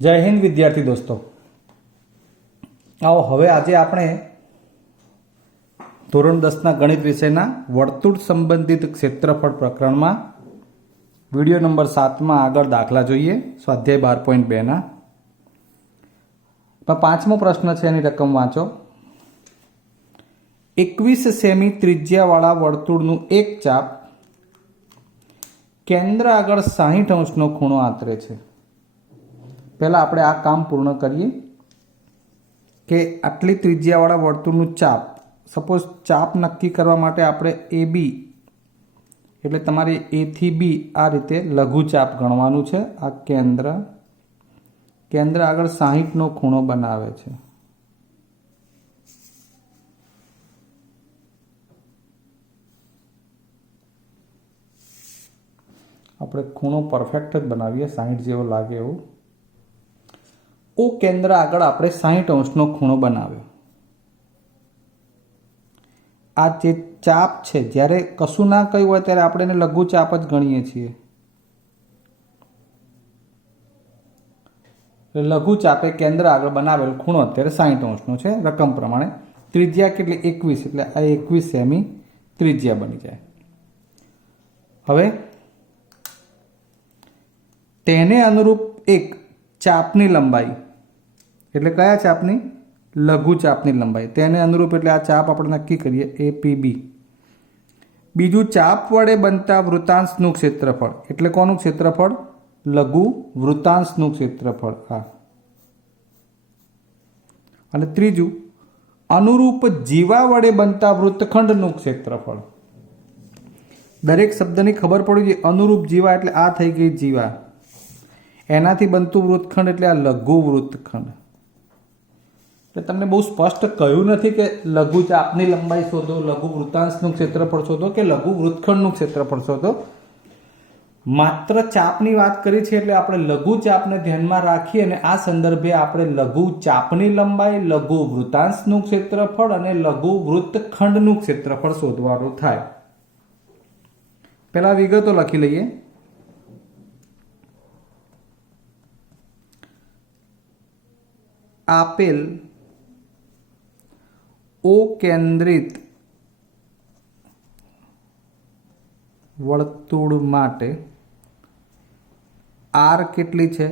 જય હિન્દ વિદ્યાર્થી દોસ્તો, આવો હવે આજે આપણે ધોરણ 10ના ગણિત વિષયના વર્તુળ સંબંધિત ક્ષેત્રફળ પ્રકરણમાં વિડિયો નંબર 7માં આગળ દાખલા જોઈએ. સ્વાધ્યાય 12.2ના પાંચમો પ્રશ્ન છે, એની રકમ વાંચો. 21 સેમી ત્રિજ્યાવાળા વર્તુળનું એક ચાપ કેન્દ્ર આગળ 60 અંશનો ખૂણો આંતરે છે. પહેલાં આપણે આ કામ પૂર્ણ કરીએ કે આટલી ત્રિજ્યાવાળા વર્તુળનું ચાપ, સપોઝ ચાપ નક્કી કરવા માટે આપણે એ બી એટલે તમારે એ થી બી આ રીતે લઘુ ચાપ ગણવાનું છે. આ કેન્દ્ર આગળ 60નો ખૂણો બનાવે છે. આપણે ખૂણો પરફેક્ટ જ બનાવીએ, 60 જેવો લાગે એવું. ઓ કેન્દ્ર આગળ આપણે 60 અંશનો ખૂણો બનાવ્યો. આ જે ચાપ છે, જ્યારે કશું ના કહ્યું હોય ત્યારે આપણે એને લઘુ ચાપ જ ગણીએ છીએ. લઘુ ચાપે કેન્દ્ર આગળ બનાવેલ ખૂણો અત્યારે 60 અંશનો છે. રકમ પ્રમાણે ત્રિજ્યા કેટલી? 21, એટલે આ 21 સેમી ત્રિજ્યા બની જાય. હવે તેને અનુરૂપ એક ચાપની લંબાઈ, એટલે કયા ચાપની? લઘુ ચાપની લંબાઈ. તેને અનુરૂપ એટલે આ ચાપ આપણે નક્કી કરીએ, APB. બીજું, ચાપ વડે બનતા વૃતાંશનું ક્ષેત્રફળ, એટલે કોનું ક્ષેત્રફળ? લઘુ વૃતાંશનું ક્ષેત્રફળ. આ. અને ત્રીજું, અનુરૂપ જીવા વડે બનતા વૃત્તખંડનું ક્ષેત્રફળ. દરેક શબ્દની ખબર પડવી જોઈએ. અનુરૂપ જીવા એટલે આ થઈ ગઈ જીવા, એનાથી બનતું વૃત્તખંડ એટલે આ લઘુ વૃત્તખંડ. એટલે તમને બહુ સ્પષ્ટ કહ્યું નથી કે લઘુ ચાપની લંબાઈ શોધો, લઘુ વૃત્તાંશનું ક્ષેત્રફળ શોધો કે લઘુ વૃત્તખંડનું ક્ષેત્રફળ શોધો. માત્ર ચાપની વાત કરી છે એટલે આપણે લઘુ ચાપને ધ્યાનમાં રાખી અને આ સંદર્ભે આપણે લઘુ ચાપની લંબાઈ, લઘુ વૃત્તાંશનું ક્ષેત્રફળ અને લઘુ વૃત્તખંડનું ક્ષેત્રફળ શોધવાનું થાય. પહેલા વિગતો લખી લઈએ. આપેલ ઓ કેન્દ્રિત વર્તુળ માટે આર કેટલી છે?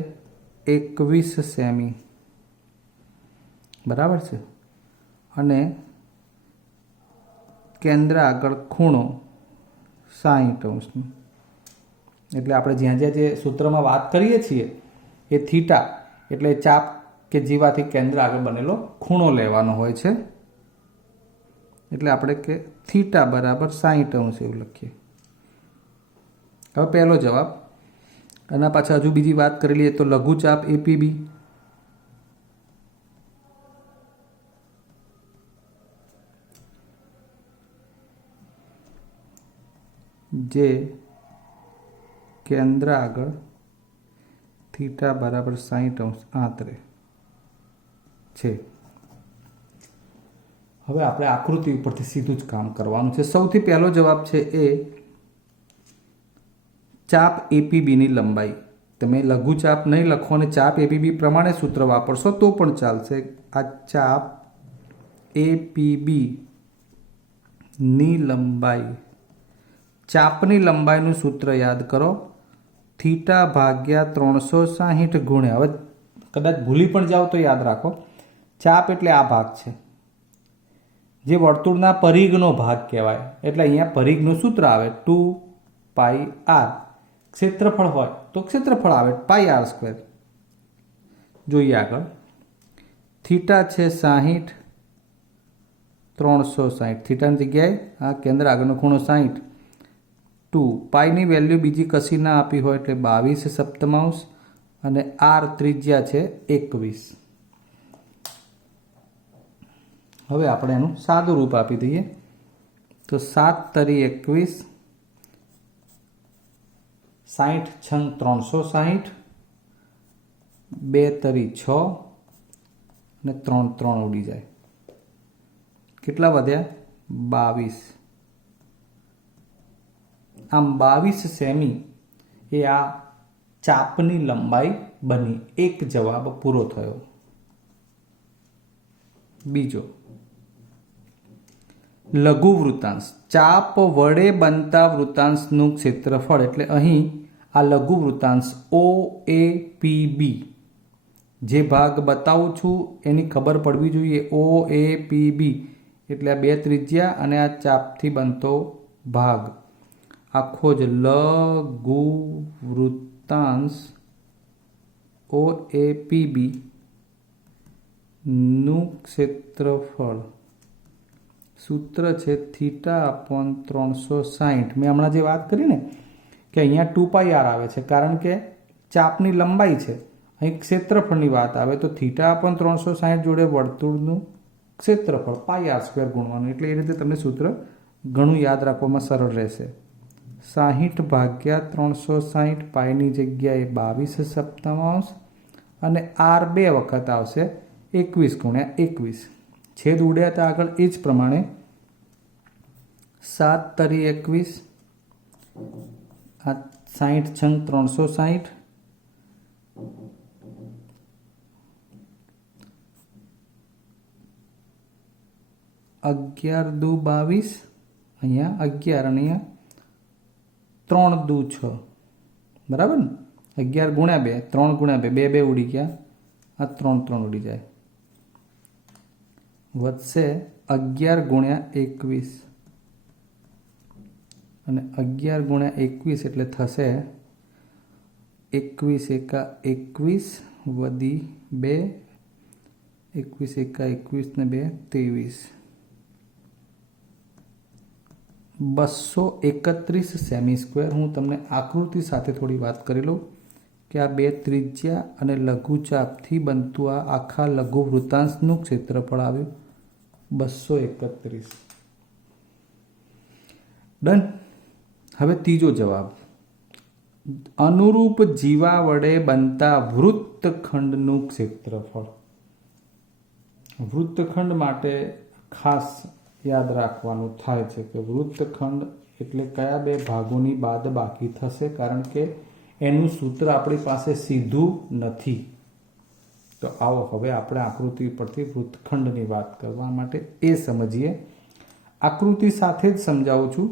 21 સેમી. બરાબર છે. અને કેન્દ્ર આગળ ખૂણો 60 અંશનો. એટલે આપણે જ્યાં જ્યાં જે સૂત્રમાં વાત કરીએ છીએ એ થીટા એટલે ચાપ કે જીવાથી કેન્દ્ર આગળ બનેલો ખૂણો લેવાનો હોય છે. એટલે આપણે કે થીટા બરાબર 60 અંશ એવું લખીએ. હવે પહેલો જવાબ. એના પાછળ હજુ બીજી વાત કરી લઈએ તો લઘુ ચાપ APB. જે કેન્દ્ર આગળ થીટા બરાબર 60 અંશ આંતરે છે. હવે આપણે આકૃતિ ઉપરથી સીધું જ કામ કરવાનું છે. સૌથી પહેલો જવાબ છે એ ચાપ APBની લંબાઈ. તમે લઘુ ચાપ નહીં લખો અને ચાપ APB પ્રમાણે સૂત્ર વાપરશો તો પણ ચાલશે. આ ચાપ APB ની લંબાઈ, ચાપની લંબાઈનું સૂત્ર યાદ કરો, થીટા ભાગ્યા 360 ગુણ્યા. હવે કદાચ ભૂલી પણ જાઓ તો યાદ રાખો, ચાપ એટલે આ ભાગ છે જે વર્તુળના પરિઘનો ભાગ કહેવાય. એટલે અહીંયા પરિઘનું સૂત્ર આવે 2πr. ક્ષેત્રફળ હોય તો ક્ષેત્રફળ આવે πr². જોઈએ આગળ. થીટા છે 60, 360. થીટાની જગ્યાએ આ કેન્દ્ર આગળનો ખૂણો 60. 2 પાઈની વેલ્યુ બીજી કશી ના આપી હોય એટલે 22 સપ્તમાંશ અને આર ત્રિજ્યા છે 21. હવે આપણે એનું સાદું રૂપ આપી દઈએ તો 7 તરી 21, 60 છંગ 360, 2 તરી 6 અને 3 3 ઉડી જાય. કેટલા વધ્યા? 22. આમ 22 સેમી એ આ ચાપની લંબાઈ બની. એક જવાબ પૂરો થયો. બીજો, લઘુ વૃત્તાંશ. ચાપ વડે બનતા વૃત્તાંશનું ક્ષેત્રફળ, એટલે અહીં આ લઘુ વૃત્તાંશ OAPB, જે ભાગ બતાવું છું એની ખબર પડવી જોઈએ. OAPB એટલે આ બે ત્રિજ્યા અને આ ચાપથી બનતો ભાગ, આખો જ લઘુ વૃત્તાંશ OAPB નું ક્ષેત્રફળ. સૂત્ર છે θ/360. મેં હમણાં જે વાત કરી ને કે અહીંયા 2πr આવે છે, કારણ કે ચાપની લંબાઈ છે. અહીં ક્ષેત્રફળની વાત આવે તો θ/360 જોડે વર્તુળનું ક્ષેત્રફળ πr² ગુણવાનું. એટલે એ રીતે તમને સૂત્ર ઘણું યાદ રાખવામાં સરળ રહેશે. 60/360, પાઈની જગ્યાએ 22/7 અને r 2 વખત આવશે 21/21. છેદ ઉડ્યા હતા આગળ એ જ પ્રમાણે 7 તરી 21, આ 60 છંગ 360, 11 દુ 22, અહીંયા 11 અને અહીંયા 3 દુ 6, બરાબર ને? 11 ગુણ્યા 2, 3 ગુણ્યા 2, 2 ઉડી ગયા, આ 3 ઉડી જાય. વધશે 11 ગુણ્યા 21 અને 11 ગુણ્યા 21 એટલે થશે 21 એકા 21 વધી 2, 21 એકા 21 ને 2 23, 231 સેમી સ્ક્વેર. હું તમને આકૃતિ સાથે થોડી વાત કરી લઉં કે આ બે ત્રિજ્યા અને લઘુચાપથી બનતું આ આખા લઘુ વૃત્તાંશનું ક્ષેત્રફળ આવ્યું 231. ડન. હવે ત્રીજો જવાબ, અનુરૂપ જીવા વડે બનતા વૃત્તખંડનું ક્ષેત્રફળ. વૃત્તખંડ માટે ખાસ યાદ રાખવાનું થાય છે કે વૃત્તખંડ એટલે કયા બે ભાગોની બાદ બાકી થશે, કારણ કે એનું સૂત્ર આપણી પાસે સીધું નથી. તો આવો હવે આપણે આકૃતિ પરથી વૃત્તખંડની વાત કરવા માટે એ સમજીએ. આકૃતિ સાથે જ સમજાવું છું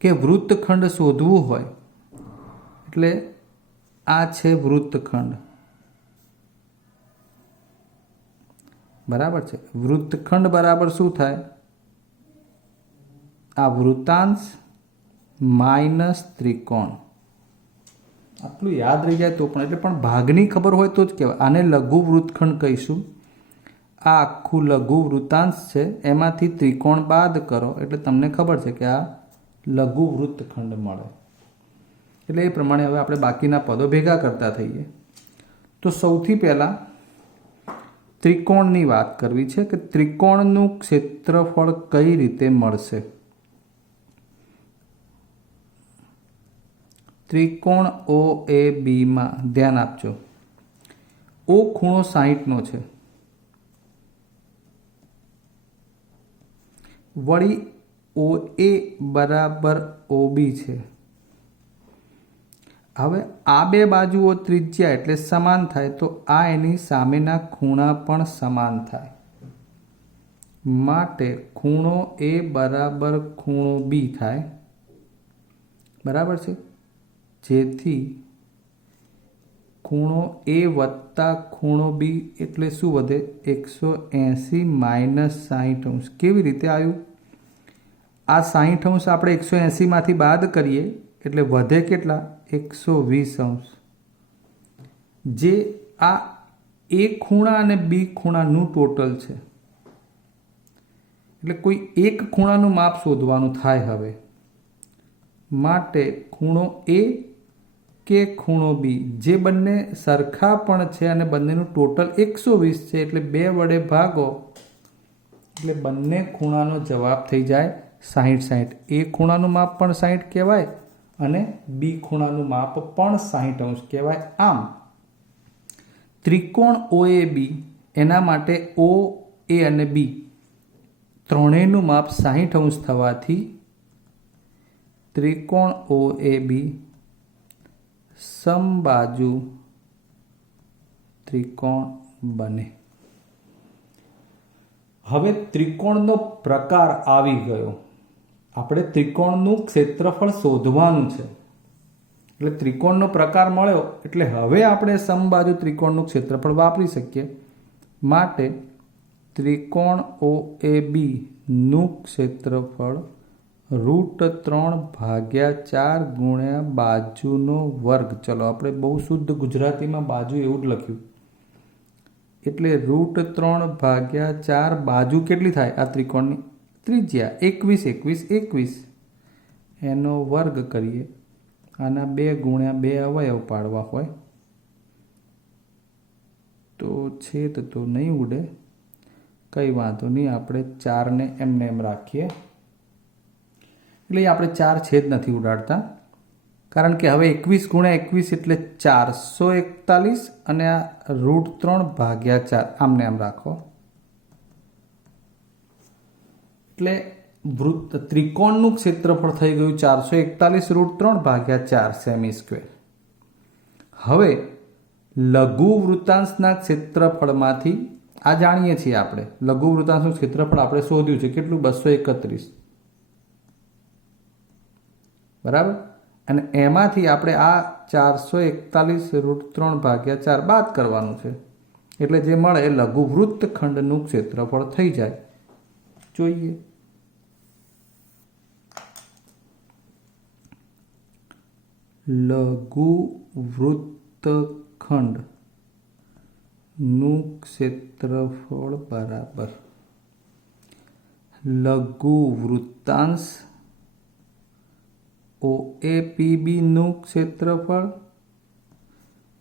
કે વૃત્તખંડ શોધવું હોય એટલે આ છે વૃત્તખંડ, બરાબર છે? વૃત્તખંડ બરાબર શું થાય? આ વૃત્તાંશ માઇનસ ત્રિકોણ. આટલું યાદ રહી જાય તો પણ, એટલે પણ ભાગની ખબર હોય તો જ કહેવાય. આને લઘુ વૃત્તખંડ કહીશું. આ આખું લઘુ વૃત્તાંશ છે, એમાંથી ત્રિકોણ બાદ કરો એટલે તમને ખબર છે કે આ લઘુ વૃત્તખંડ મળે. એટલે એ પ્રમાણે હવે આપણે બાકીના પદો ભેગા કરતા થઈએ. તો સૌથી પહેલાં ત્રિકોણની વાત કરવી છે કે ત્રિકોણનું ક્ષેત્રફળ કઈ રીતે મળશે. ત્રિકોણ OAB માં ધ્યાન આપજો. O ખૂણો 60નો છે, વળી OA બરાબર OB છે. હવે આ બે બાજુઓ ત્રિજ્યા એટલે સમાન થાય, તો આ એની સામેના ખૂણા પણ સમાન થાય. માટે ખૂણો A બરાબર ખૂણો B થાય, બરાબર છે? જેથી ખૂણો A વત્તા ખૂણો B એટલે શું વધે? 180 માઇનસ 60°. કેવી રીતે આવ્યું? આ 60° આપણે 180 માંથી બાદ કરીએ એટલે વધે કેટલા? 120°. જે આ A ખૂણા અને B ખૂણાનું ટોટલ છે. એટલે કોઈ એક ખૂણાનું માપ શોધવાનું થાય હવે. માટે ખૂણો A કે ખૂણો B, જે બંને સરખા પણ છે અને બંનેનું ટોટલ 120 છે, એટલે 2 વડે ભાગો એટલે બંને ખૂણાનો જવાબ થઈ જાય 60-60. A ખૂણાનું માપ પણ 60 કહેવાય અને B ખૂણાનું માપ પણ 60° કહેવાય. આમ ત્રિકોણ OAB, એના માટે OA અને B ત્રણેયનું માપ 60° થવાથી ત્રિકોણ OAB સમબાજુ ત્રિકોણ બને. હવે ત્રિકોણનો પ્રકાર આવી ગયો. આપણે ત્રિકોણનું ક્ષેત્રફળ શોધવાનું છે. એટલે ત્રિકોણનો પ્રકાર મળ્યો એટલે હવે આપણે સમબાજુ ત્રિકોણનું ક્ષેત્રફળ વાપરી શકીએ. માટે ત્રિકોણ OAB નું ક્ષેત્રફળ √3/4 ગુણ્યા બાજુનો વર્ગ. ચલો આપણે બહુ શુદ્ધ ગુજરાતીમાં બાજુ એવું જ લખ્યું. એટલે √3/4 બાજુ કેટલી થાય આ ત્રિકોણની? ત્રિજ્યા 21 21 21 એનો વર્ગ કરીએ. આના 2 ગુણ્યા 2 અવયવ પાડવા હોય તો છેદ તો નહીં ઉડે, કંઈ વાંધો નહીં. આપણે 4ને એમને એમ રાખીએ. એટલે આપણે 4 છેદ નથી ઉડાડતા, કારણ કે હવે 21 ગુણ્યા 21 એટલે 441 અને આ √3/4 આમને આમ રાખો. એટલે ત્રિકોણનું ક્ષેત્રફળ થઈ ગયું 441 √3/4 સેમી સ્ક્વેર. હવે લઘુ વૃત્તાંશના ક્ષેત્રફળમાંથી આ જાણીએ છીએ આપણે. લઘુ વૃત્તાંશનું ક્ષેત્રફળ આપણે શોધ્યું છે કેટલું? 231. બરાબર. અને એમાંથી આપણે આ 441 √3/4 બાદ કરવાનું છે. એટલે જે મળે એ લઘુ વૃત્તખંડનું ક્ષેત્રફળ થઈ જાય. જોઈએ. લઘુ વૃત્તખંડનું ક્ષેત્રફળ બરાબર લઘુ વૃત્તાંશ OAPB નું ક્ષેત્રફળ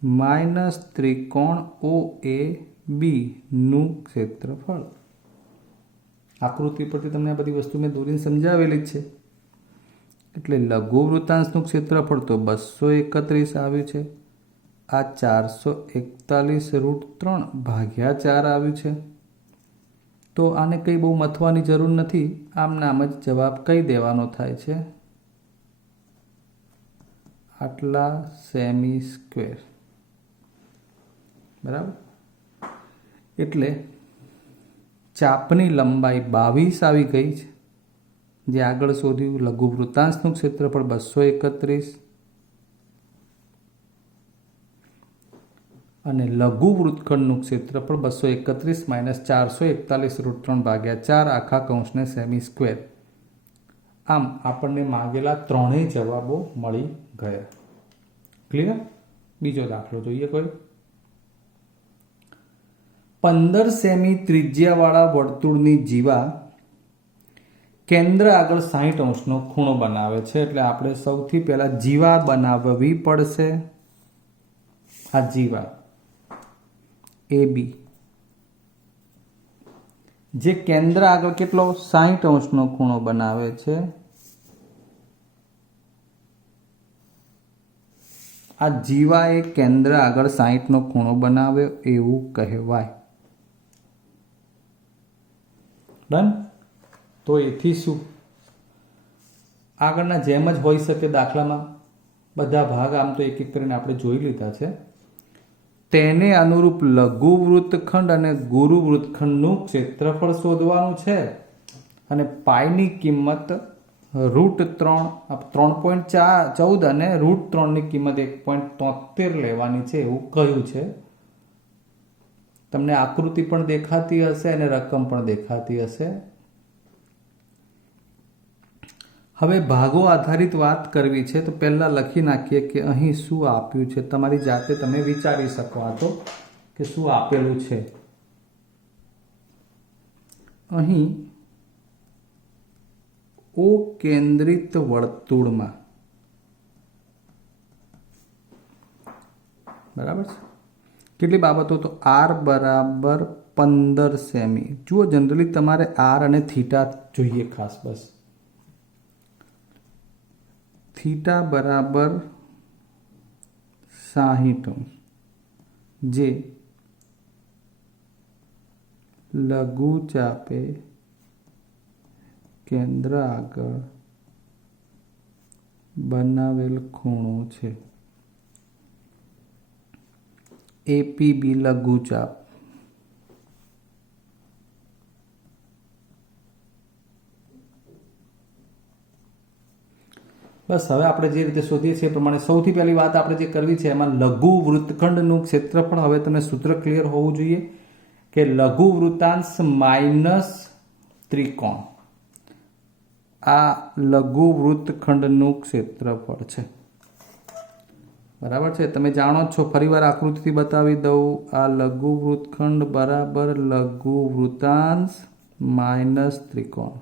માઇનસ ત્રિકોણ OAB નું ક્ષેત્રફળ. આકૃતિ પરથી તમને આ બધી વસ્તુ મેં દોરીને સમજાવેલી જ છે. એટલે લઘુ વૃત્તાંશનું ક્ષેત્રફળ તો 231 આવ્યું છે. આ 441 √3/4 આવ્યું છે. તો આને કંઈ બહુ મથવાની જરૂર નથી. આમ નામ જ જવાબ કહી દેવાનો થાય છે, આટલા સેમી સ્ક્વેર. બરાબર. એટલે ચાપની લંબાઈ 22 આવી ગઈ છે. જે આગળ શોધ્યું લઘુ વૃત્તાંશનું ક્ષેત્રફળ 231 અને લઘુ વૃત્તખંડનું ક્ષેત્રફળ 231 - 441 √3/4 આખા કૌંસને સેમી સ્ક્વેર. આમ આપણને માંગેલા ત્રણેય જવાબો મળી ગયા. ક્લિયર? બીજો દાખલો જોઈએ કોઈ. 15 સેમી ત્રિજ્યાવાળા વર્તુળની જીવા કેન્દ્ર આગળ 60° ખૂણો બનાવે છે. એટલે આપણે સૌથી પહેલા જીવા બનાવવી પડશે. આ જીવા AB જે કેન્દ્ર આગળ કેટલો 60° ખૂણો બનાવે છે. આ જીવાએ કેન્દ્ર આગળ 60° ખૂણો બનાવ્યો એવું કહેવાય. ડન. તો એથી શું? આગળના જેમ જ હોઈ શકે દાખલામાં. બધા ભાગ આમ તો એક એક કરીને આપણે જોઈ લીધા છે. તેને અનુરૂપ લઘુ વૃત્તખંડ અને ગુરુ વૃત્તખંડનું ક્ષેત્રફળ શોધવાનું છે. અને પાઈની કિંમત √3.14 અને √3ની કિંમત 1.73 લેવાની છે એવું કહ્યું છે. તમને આકૃતિ પણ દેખાતી હશે અને રકમ પણ દેખાતી હશે. હવે ભાગો આધારિત વાત કરવી છે તો પહેલાં લખી નાખીએ કે અહીં શું આપ્યું છે. તમારી જાતે તમે વિચારી શકો તો કે શું આપેલું છે. અહીં O કેન્દ્રિત વર્તુળમાં બરાબર છે કેટલી બાબતો? તો R બરાબર 15 સેમી. જુઓ, જનરલી તમારે R અને થીટા જોઈએ ખાસ. બસ થીટા બરાબર 60° જે લઘુ ચાપે કેન્દ્ર આગળ બનાવેલ ખૂણો છે. APB લઘુચાપ. બસ હવે આપણે જે રીતે શોધીએ છીએ એ પ્રમાણે સૌથી પહેલી વાત આપણે જે કરવી છે એમાં લઘુ વૃત્તખંડનું ક્ષેત્રફળ. હવે તમને સૂત્ર ક્લિયર હોવું જોઈએ કે લઘુ વૃત્તાંશ માઇનસ ત્રિકોણ આ લઘુ વૃત્તખંડનું ક્ષેત્રફળ છે. બરાબર છે. તમે જાણો જ છો, ફરીવાર આકૃતિથી બતાવી દઉં. આ લઘુ વૃત્તખંડ બરાબર લઘુ વૃત્તાંશ માઇનસ ત્રિકોણ.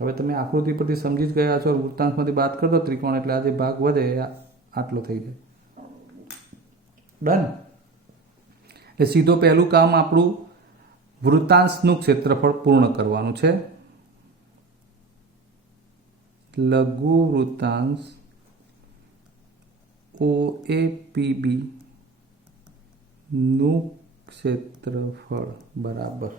હવે તમે આકૃતિ પરથી સમજી જ ગયા છો. વૃત્તાંશમાંથી બાદ કરતો ત્રિકોણ એટલે આ જે ભાગ વધે આટલો થઈ જાય. ડન. એ સીધો પહેલું કામ આપણું વૃત્તાંશનું ક્ષેત્રફળ પૂર્ણ કરવાનું છે. લઘુ વૃત્તાંશ OAPB નું ક્ષેત્રફળ બરાબર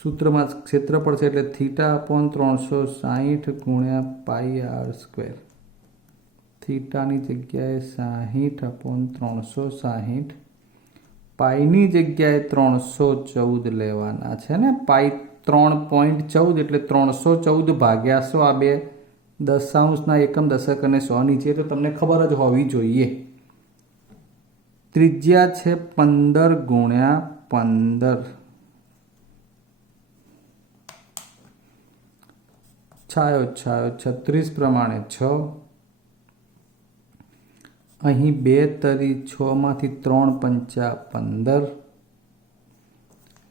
સૂત્રમાં ક્ષેત્રફળ છે એટલે θ/360 ગુણ્યા πr². થીટાની જગ્યાએ 60/360, પાઈની જગ્યાએ 314 લેવાના છે ને. પાઈ 3.14 એટલે 314 ભાગ્યા 100. આ બે દશાંશના એકમ, દશક અને 100 છે તો તમને ખબર જ હોવી જોઈએ. ત્રિજ્યા છે 15 ગુણ્યા 15. છાયો 36 પ્રમાણે 6. અહીં 2 તરી 6 માંથી 3 પંચા 15,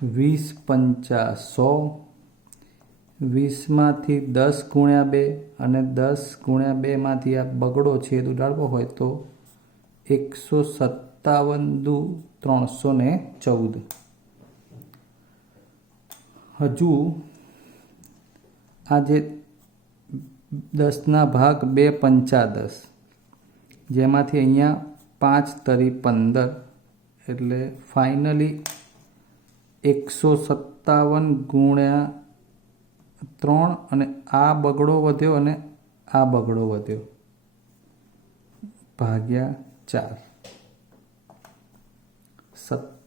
20 પંચા 100, 20 માંથી 10 ગુણ્યા 2 અને 10 ગુણ્યા 2 માંથી આ બગડો છેદ ઉડાડવો હોય તો 157 314. હજુ આ જે 10ના ભાગ 2 પંચા 10, જેમાંથી અહીંયા 5 તરી 15 એટલે ફાઇનલી 157 ગુણ્યા 3 અને આ બગડો વધ્યો અને આ બગડો વધ્યો ભાગ્યા 4.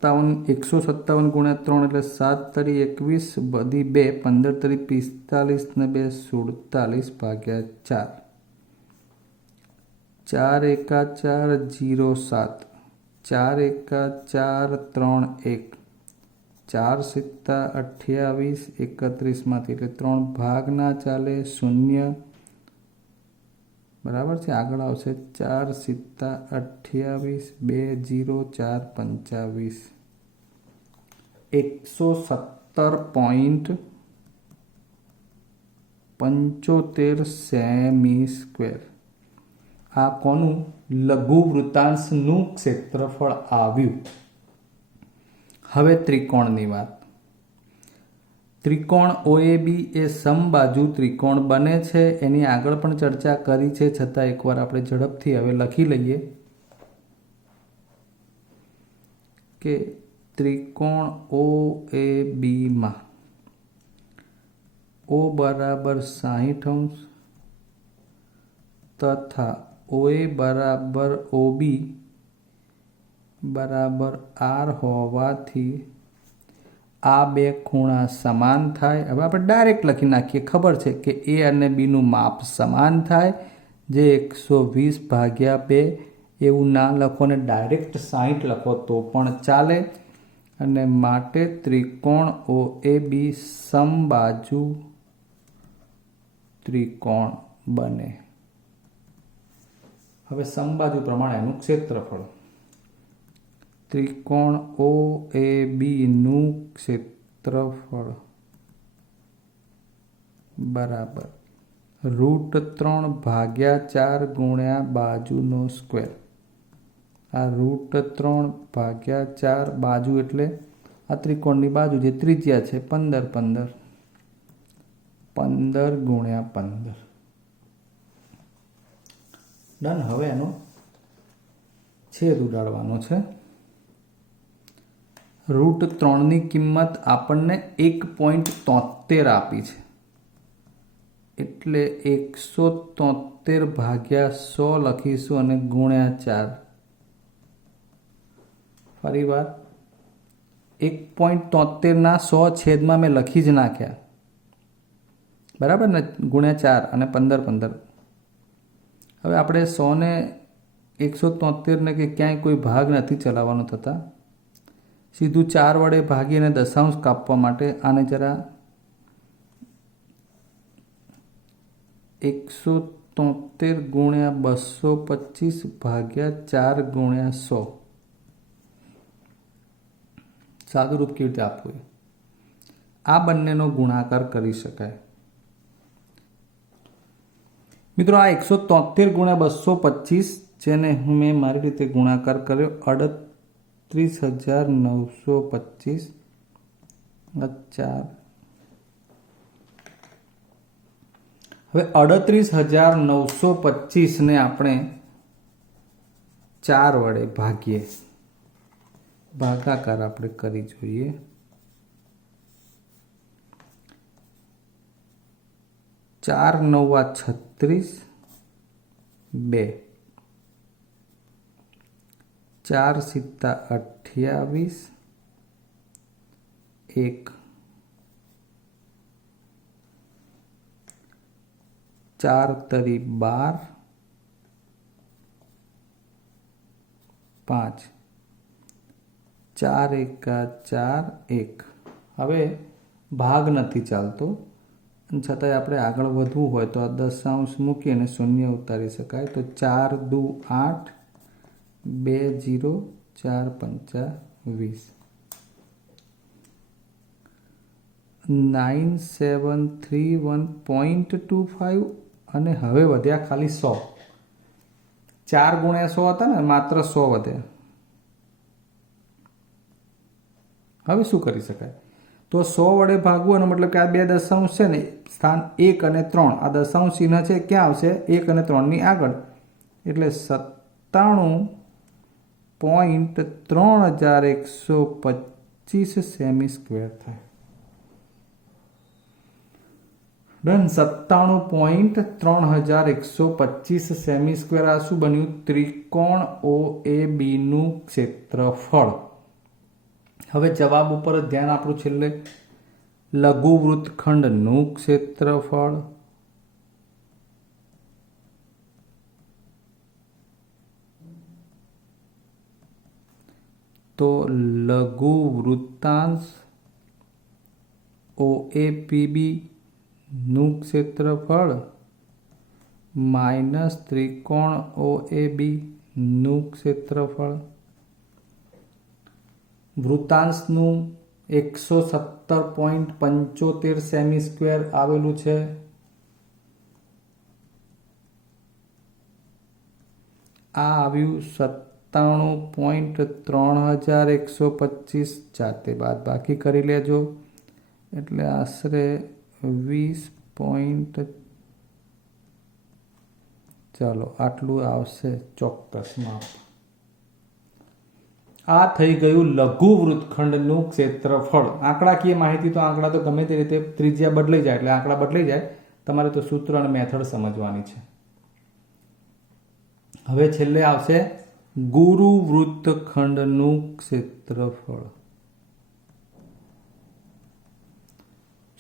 157 ગુણ્યા 3 એટલે 7 તરી 21 બધી 2, 15 તરી 45 ને 2 47 ભાગ્યા 4. 4 એકા 4 0 7, 4 એકા 4 3 1, 4 સિત્તા 28, 31 માંથી એટલે 3 ભાગ ના ચાલે, 0. બરાબર છે. આગળ આવશે 4 સિત્તા 28, 2 0 4 25, 117.75 સેમી સ્ક્વેર. આ કોનું લઘુ વૃત્તાંશનું ક્ષેત્રફળ આવ્યું. હવે ત્રિકોણની વાત. ત્રિકોણ OAB એ સમબાજુ ત્રિકોણ બને છે. એની આગળ પણ ચર્ચા કરી છે, છતાં એકવાર આપણે ઝડપથી હવે લખી લઈએ કે ત્રિકોણ OAB માં O બરાબર 60° તથા OA બરાબર OB બરાબર R હોવાથી આ બે ખૂણા સમાન થાય. હવે આપણે ડાયરેક્ટ લખી નાખીએ. ખબર છે કે A અને B નું માપ સમાન થાય, જે 120 ભાગ્યા 2. એવું ના લખો ને ડાયરેક્ટ 60 લખો તો પણ ચાલે. અને માટે ત્રિકોણ OAB સમબાજુ ત્રિકોણ બને. હવે સમબાજુ પ્રમાણે એનું ક્ષેત્રફળ. ત્રિકોણ OAB નું ક્ષેત્રફળ બરાબર √3 ભાગ્યા 4 ગુણ્યા બાજુનો સ્ક્વેર. આ √3 ભાગ્યા 4 બાજુ એટલે આ ત્રિકોણની બાજુ જે ત્રિજ્યા છે 15 ગુણ્યા 15. ડન. હવે એનો છેદ ઉડાડવાનો છે. √3 ની કિંમત આપણને 1.73 આપી છે એટલે 173 ભાગ્યા 100 લખીશું અને ગુણ્યા 4. ફરીવાર 1.73 100 છેદમાં મેં લખી જ નાખ્યા, બરાબર ને, ગુણ્યા 4 અને 15 15. હવે આપણે 100 ને 173 ને કે ક્યાંય કોઈ ભાગ નથી ચલાવવાનો થતા, સીધું 4 વડે ભાગીને દશાંશ કાપવા માટે આને જરા 173 ગુણ્યા 225 ભાગ્યા 4 ગુણ્યા 100 સાદું રૂપ કેવી રીતે આપવું? આ બંનેનો ગુણાકાર કરી શકાય. મિત્રો, આ 173 ગુણ્યા 225 જેને મેં મારી રીતે ગુણાકાર કર્યો 38,925 4. હવે 38,925 ને આપણે 4 વડે ભાગીએ, ભાગાકાર આપણે કરી જોઈએ. 4 9 36 2, 4 7 28 1, 4 તરી 12 5, 4 એકા 4 1. હવે ભાગ નથી ચાલતો, છતાંય આપણે આગળ વધવું હોય તો આ દશાંશ મૂકીને શૂન્ય ઉતારી શકાય. તો 4 દુ 8, 2 0, 4 5 20, 9731.25 અને હવે વધ્યા ખાલી 100. 4 ગુણ્યા 100 હતા ને, માત્ર 100 વધ્યા. હવે શું કરી શકાય? તો 100 વડે ભાગવું એનો મતલબ કે આ બે દશાંશ છે ને, સ્થાન 1 અને 3, આ દશાંશ ચિહ્ન છે ક્યાં આવશે? 1 અને 3 ની આગળ. એટલે 97.3125 સેમી સ્ક્વેર થાય. ડન. 97.3125 semi square. આ શું બન્યું? ત્રિકોણ OAB નું ક્ષેત્રફળ. હવે જવાબ ઉપર ધ્યાન આપણું છેલ્લે લઘુ વૃત્તખંડનું ક્ષેત્રફળ. તો લઘુ વૃત્તાંશ OAPB નું ક્ષેત્રફળ માઇનસ ત્રિકોણ OAB નું ક્ષેત્રફળ. વૃત્તાંશનું 117.75 સેમી સ્ક્વેર આવેલું છે. આ આવ્યું 97.3125. જાતે બાદ બાકી કરી લેજો, એટલે આશરે 20. ચાલો આટલું આવશે ચોક્કસ માપ. આ થઈ ગયું લઘુ વૃત્તખંડનું ક્ષેત્રફળ. આંકડાકીય માહિતી તો આંકડા તો ગમે તે રીતે ત્રિજ્યા બદલાઈ જાય એટલે આંકડા બદલાઈ જાય, તમારે તો સૂત્ર અને મેથડ સમજવાની છે. હવે છેલ્લે આવશે ગુરુ વૃત્તખંડનું ક્ષેત્રફળ.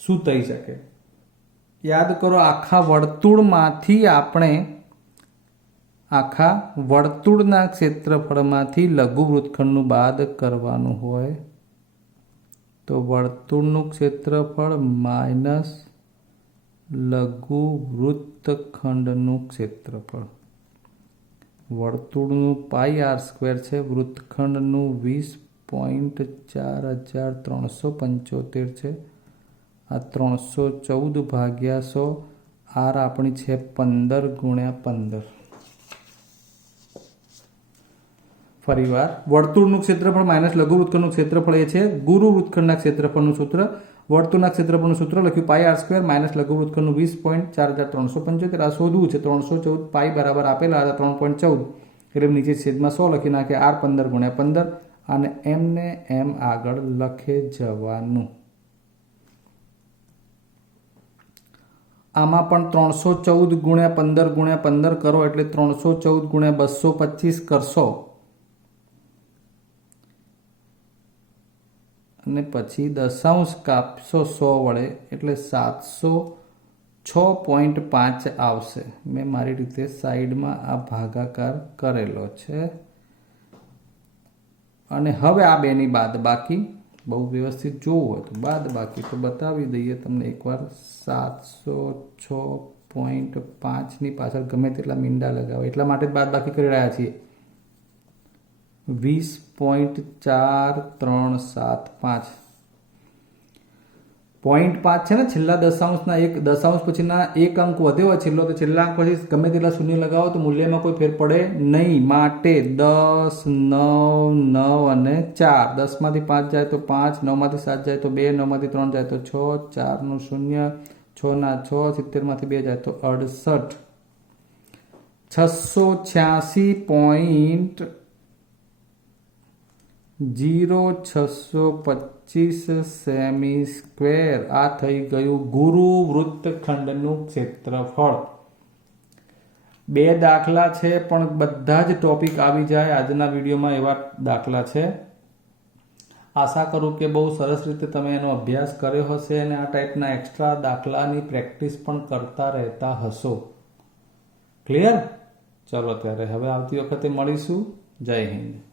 શું થઈ શકે? યાદ કરો, આખા વર્તુળના ક્ષેત્રફળમાંથી લઘુ વૃત્તખંડનું બાદ કરવાનું હોય તો વર્તુળનું ક્ષેત્રફળ માઇનસ લઘુ વૃત્તખંડનું ક્ષેત્રફળ. વર્તુળનું πr² છે, વૃત્તખંડનું 20.4375 છે. આ 314 ભાગ્યા 100. આર આપણી છે 15 ગુણ્યા 15. ફરીવાર વર્તુળનું ક્ષેત્રફળ માઇનસ લઘુ વૃત્તખંડનું ક્ષેત્રફળ એ છે ગુરુ વૃત્તખંડના ક્ષેત્રફળનું સૂત્ર. વર્તુળના ક્ષેત્રફળનું સૂત્ર લખ્યું πr² માઇનસ લઘુ વૃત્તખંડનું 20.4375. આ શોધવું છે. 314 પાઈ બરાબર આપેલા હતા 3.14, એટલે નીચે છેદમાં 100 લખી નાખે. આર 15 ગુણ્યા 15 અને એમને એમ આગળ લખે જવાનું. આમાં પણ 314 ગુણ્યા 15 ગુણ્યા 15 કરો એટલે 314 ગુણ્યા 225 કરશો અને પછી દશાંશ કાપશો 100 વડે એટલે 706.5 આવશે. મેં મારી રીતે સાઈડમાં આ ભાગાકાર કરેલો છે. અને હવે આ બેની બાદ બાકી બહુ વ્યવસ્થિત જોવું હોય તો બાદ બાકી તો બતાવી દઈએ તમને એકવાર. 706.5 ની પાછળ ગમે તેટલા મીંડા લગાવો એટલા માટે બાદ બાકી કરી રહ્યા છીએ. 20.4375 0.5 છે ને છેલ્લા દશાંશના એક દશાંશ પછીના એક અંક વધ્યો હોય છેલ્લો, તો છેલ્લા અંક પછી ગમે તેટલા શૂન્ય લગાવો તો મૂલ્યમાં કોઈ ફેર પડે નહીં. માટે 10, 9, 9 અને 4. 10 માંથી 5 જાય તો 5, 9 માંથી 7 જાય તો 2, 9 માંથી 3 જાય તો 6, 4 નું 0, 6 ના 6, 70 માંથી 2 જાય તો 68. 686.0625 સેમી સ્ક્વેર. આ થઈ ગયું ગુરુ વૃત્તખંડનું ક્ષેત્રફળ. 2 દાખલા છે પણ બધા જ ટોપિક આવી જાય આજના વિડીયોમાં એવા દાખલા છે. આશા કરું કે બહુ સરસ રીતે તમે એનો અભ્યાસ કર્યો હશે અને આ ટાઈપના એક્સ્ટ્રા દાખલાની પ્રેક્ટિસ પણ કરતા રહેતા હશો. ક્લિયર? ચલો ત્યારે હવે આવતી વખતે મળીશું. જય હિન્દ.